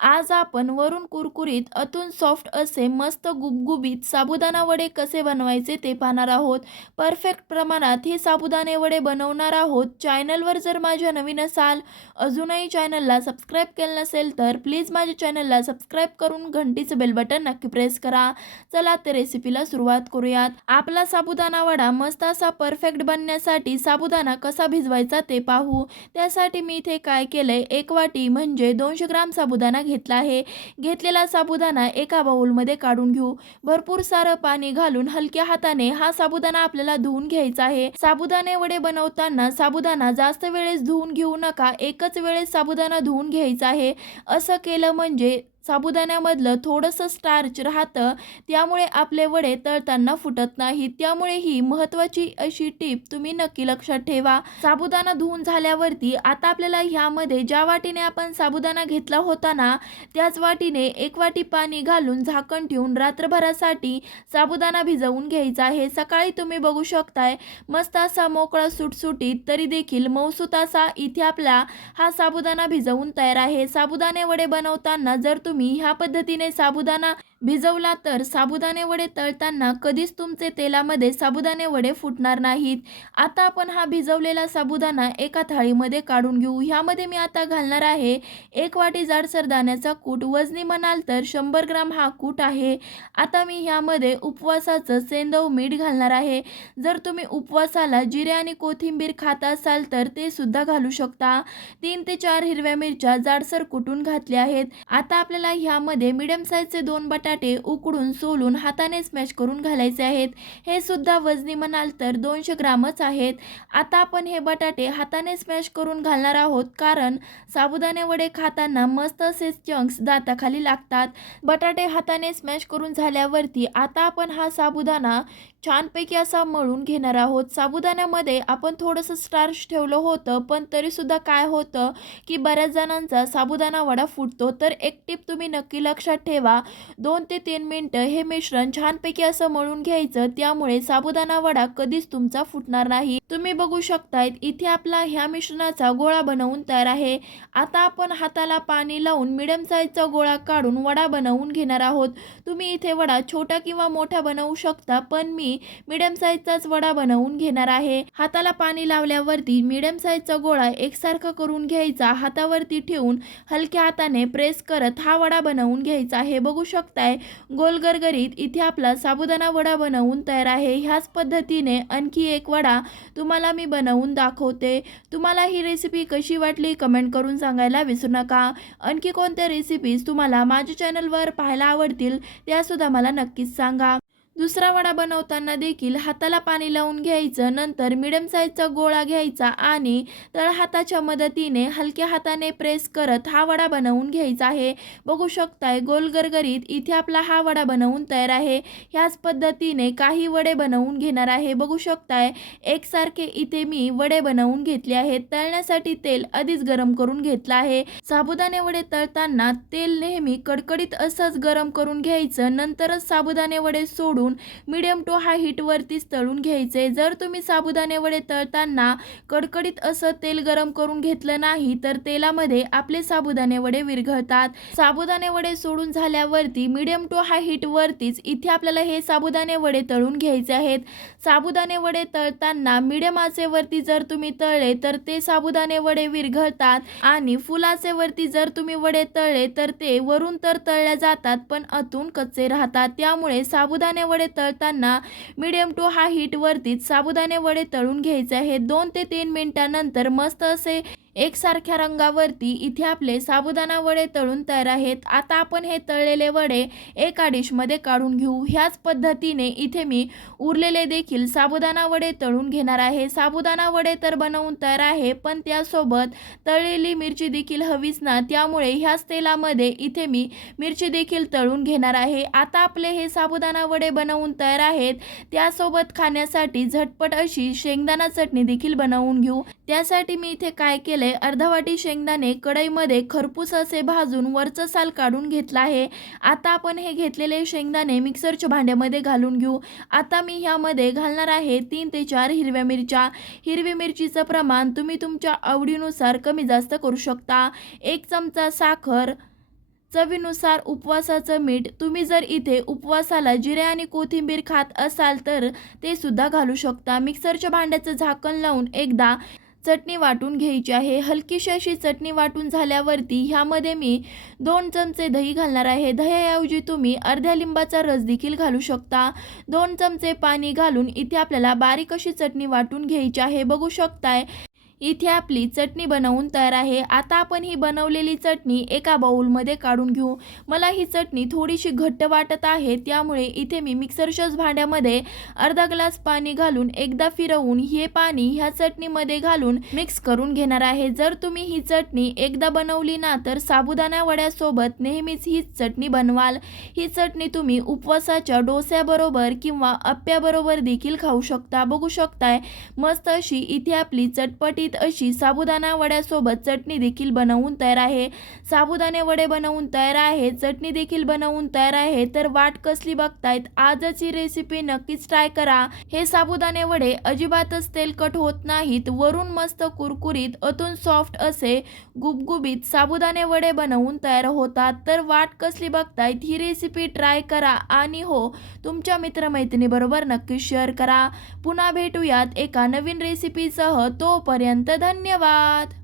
आज आपण वरून कुरकुरीत आतून सॉफ्ट असे मस्त गुबगुबीत साबुदाणा वडे कसे बनवायचे ते पाहणार आहोत. परफेक्ट प्रमाणात हे साबुदाणे वडे बनवणार आहोत. चॅनलवर जर माझ्या नवीन असाल, अजूनही चॅनलला सबस्क्राईब केलं नसेल तर प्लीज माझ्या चॅनलला सबस्क्राईब करून घंटीचं बेल बटन नक्की प्रेस करा. चला तर रेसिपीला सुरुवात करूयात. आपला साबुदाणा वडा मस्त असा परफेक्ट बनण्यासाठी साबुदाणा कसा भिजवायचा ते पाहू. त्यासाठी मी इथे काय केलंय, एक वाटी म्हणजे 200 ग्राम साबुदाणा घेतला आहे. घेतलेला साबुदाणा एका बाउलमध्ये काढून घेऊ. भरपूर सारं पाणी घालून हलक्या हाताने हा साबुदाणा आपल्याला धुवून घ्यायचा आहे. साबुदाणे वडे बनवताना साबुदाणा जास्त वेळेस धुवून घेऊ नका, एकच वेळेस साबुदाणा धुवून घ्यायचा आहे. असं केलं म्हणजे साबुदाण्यामधलं थोडंसं स्टार्च राहतं, त्यामुळे आपले वडे तळताना फुटत नाहीत. त्यामुळे ही महत्त्वाची अशी टीप तुम्ही नक्की लक्षात ठेवा. साबुदाणा धुवून झाल्यावरती आता आपल्याला ह्यामध्ये ज्या वाटीने आपण साबुदाणा घेतला होता ना, त्याच वाटीने एक वाटी पाणी घालून झाकण ठेवून रात्रभरासाठी साबुदाणा भिजवून घ्यायचा आहे. सकाळी तुम्ही बघू शकताय मस्त असा मोकळा सुटसुटीत तरी देखील मऊसूत असा इथे आपला हा साबुदाणा भिजवून तयार आहे. साबुदाणे वडे बनवताना जर तुम्ही ह्या पद्धतीने साबुदाणा भिजवला तर साबुदाणे वडे तळताना कधीच तुमचे तेलामध्ये साबुदाणे वडे फुटणार नाहीत. आता आपण हा भिजवलेला साबुदाणा एका थाळीमध्ये काढून घेऊ. ह्यामध्ये मी आता घालणार आहे एक वाटी जाडसर दाण्याचा कूट. वजनी म्हणाल तर 100 ग्राम हा कूट आहे. आता मी ह्यामध्ये उपवासाचं सेंदव मीठ घालणार आहे. जर तुम्ही उपवासाला जिरे आणि कोथिंबीर खात असाल तर ते सुद्धा घालू शकता. 3 ते 4 हिरव्या मिरच्या जाडसर कुटून घातल्या आहेत. आता आपल्याला ह्यामध्ये मिडियम साईजचे 2 बटाटे उकडून सोलून हाताने स्मॅश करून घालायचे आहेत. हे सुद्धा वजनी म्हणाल तर 200 ग्रामच आहेत. आता आपण हे बटाटे हाताने स्मॅश करून घालणार आहोत, कारण साबुदाणे वडे खाताना मस्त असे चंक्स दाताखाली लागतात. बटाटे हाताने स्मॅश करून झाल्यावरती आता आपण हा साबुदाणा छानपैकी असा मळून घेणार आहोत. साबुदाण्यामध्ये आपण थोडंसं स्टार्च ठेवलं होतं, पण तरीसुद्धा काय होतं की बऱ्याच जणांचा साबुदाणा वडा फुटतो. तर एक टिप तुम्ही नक्की लक्षात ठेवा, 2 ते 3 मिनटं हे मिश्रण छानपैकी असं मळून घ्यायचं. त्यामुळे साबुदाणा वडा कधीच तुमचा फुटणार नाही. तुम्ही बघू शकताय इथे आपला ह्या मिश्रणाचा गोळा बनवून तयार आहे. आता आपण हाताला पाणी लावून मिडियम साईजचा गोळा काढून वडा बनवून घेणार आहोत. तुम्ही इथे वडा छोटा किंवा मोठा बनवू शकता, पण मी मिडियम साईजचाच वडा बनवून घेणार आहे. हाताला पाणी लावल्यावरती मिडियम साईजचा गोळा एकसारखा करून घ्यायचा. हातावरती ठेवून हलक्या हाताने प्रेस करत हा वडा बनवून घ्यायचा आहे. बघू शकताय गोल गरगरीत इथे आपला साबुदाणा वडा बनवून तयार आहे. ह्याच पद्धतीने आणखी एक वडा तुम्हाला मी बनवून दाखवते. तुम्हाला ही रेसिपी कशी वाटली कमेंट करून सांगायला विसरू नका. आणखी कोणत्या रेसिपीज तुम्हाला माझ्या चॅनलवर पाहायला आवडतील त्यासुद्धा मला नक्कीच सांगा. दुसरा वडा बनवताना देखील हाताला पाणी लावून घ्यायचं. नंतर मिडियम साईजचा गोळा घ्यायचा आणि तळहाताच्या मदतीने हलक्या हाताने प्रेस करत हा वडा बनवून घ्यायचा आहे. बघू शकताय गोल गरगरीत इथे आपला हा वडा बनवून तयार आहे. ह्याच पद्धतीने काही वडे बनवून घेणार आहे. बघू शकताय एकसारखे इथे मी वडे बनवून घेतले आहेत. तळण्यासाठी तेल आधीच गरम करून घेतलं आहे. साबुदाणे वडे तळताना तेल नेहमी कडकडीत असंच गरम करून घ्यायचं. नंतरच साबुदाणे वडे सोडून मीडियम टू हाय हीट वरतीच तळून घ्यायचे. जर तुम्ही साबुदाणे वडे तळताना कडकडीत असं तेल गरम करून घेतलं नाही तर तेलामध्ये आपले साबुदाणे वडे विरघळतात. साबुदाणे वडे सोडून झाल्यावरती मीडियम टू हाय हीट वरतीच इथे आपल्याला हे साबुदाणे वडे तळून घ्यायचे आहेत. साबुदाणे वडे तळताना मीडियम आचेवरती जर तुम्ही तळले तर ते साबुदाणे वडे विरघळतात आणि फुल आचेवरती जर तुम्ही वडे तळले तर ते वरून तर तळल्या जातात पण आतून कच्चे राहतात. त्यामुळे साबुदाणे वडे तळताना मीडियम टू हाय हीट वरतीच साबुदाणे वडे तळून घ्यायचे आहेत. 2 ते 3 मिनिटांनंतर मस्त असे एकसारख्या रंगावरती इथे आपले साबुदाणा वडे तळून तयार आहेत. आता आपण हे तळलेले वडे एका डिशमध्ये काढून घेऊ. ह्याच पद्धतीने इथे मी उरलेले देखील साबुदाणा वडे तळून घेणार आहे. साबुदाणा वडे तर बनवून तयार आहे, पण त्यासोबत तळलेली मिरची देखील हवीच ना, त्यामुळे ह्याच तेलामध्ये इथे मी मिरची देखील तळून घेणार आहे. आता आपले हे साबुदाणा वडे बनवून तयार आहेत. त्यासोबत खाण्यासाठी झटपट अशी शेंगदाणा चटणी देखील बनवून घेऊ. त्यासाठी मी इथे काय केले, अर्धा वाटी शेंगदाणे कढईमध्ये खरपूस असे भाजून वरचं साल काढून घेतला आहे. आता आपण हे घेतलेले शेंगदाणे मिक्सरच्या भांड्यामध्ये घालून घेऊ. आता मी ह्यामध्ये घालणार आहे 3 ते 4 हिरव्या मिरच्या. हिरवी मिरचीचं प्रमाण तुम्ही तुमच्या आवडीनुसार कमी जास्त करू शकता. 1 चमचा साखर, चवीनुसार उपवासाचं मीठ. तुम्ही जर इथे उपवासाला जिरे आणि कोथिंबीर खात असाल तर ते सुद्धा घालू शकता. मिक्सरच्या भांड्याचं झाकण लावून एकदा चटणी वाटून घ्यायची आहे. हलकीशी अशी चटणी वाटून झाल्यावरती ह्यामध्ये मी 2 चमचे दही घालणार आहे. दह्याऐवजी तुम्ही अर्ध्या लिंबाचा रस देखील घालू शकता. 2 चमचे पाणी घालून इथे आपल्याला बारीक अशी चटणी वाटून घ्यायची आहे. बघू शकताय इथे आपली चटणी बनवून तयार आहे. आता आपण ही बनवलेली चटणी एका बाउलमध्ये काढून घेऊ. मला ही चटणी थोडीशी घट्ट वाटत आहे, त्यामुळे इथे मी मिक्सरच्याच भांड्यामध्ये अर्धा ग्लास पाणी घालून एकदा फिरवून हे पाणी ह्या चटणीमध्ये घालून मिक्स करून घेणार आहे. जर तुम्ही ही चटणी एकदा बनवली ना तर साबुदाणा वड्यासोबत नेहमीच ही चटणी बनवाल. ही चटणी तुम्ही उपवासाच्या डोस्याबरोबर किंवा अप्प्याबरोबर देखील खाऊ शकता. बघू शकताय मस्त अशी इथे आपली चटपटीत अशी साबुदाणा वड्यासोबत चटणी देखील बनवून तयार आहे. साबुदाणे वडे बनवून तयार आहे, चटणी देखील बनवून तयार आहे. तर वाट कसली बघतायत, आजच ही रेसिपी नक्कीच ट्राय करा. हे साबुदाणे वडे अजिबातच तेलकट होत नाहीत, वरून मस्त कुरकुरीत आतून सॉफ्ट असे गुबगुबीत साबुदाणे वडे बनवून तयार होतात. तर वाट कसली बघतायत, ही रेसिपी ट्राय करा आणि हो तुमच्या मित्रमैत्रिणीबरोबर नक्की शेअर करा. पुन्हा भेटूयात एका नवीन रेसिपीसह. तोपर्यंत धन्यवाद.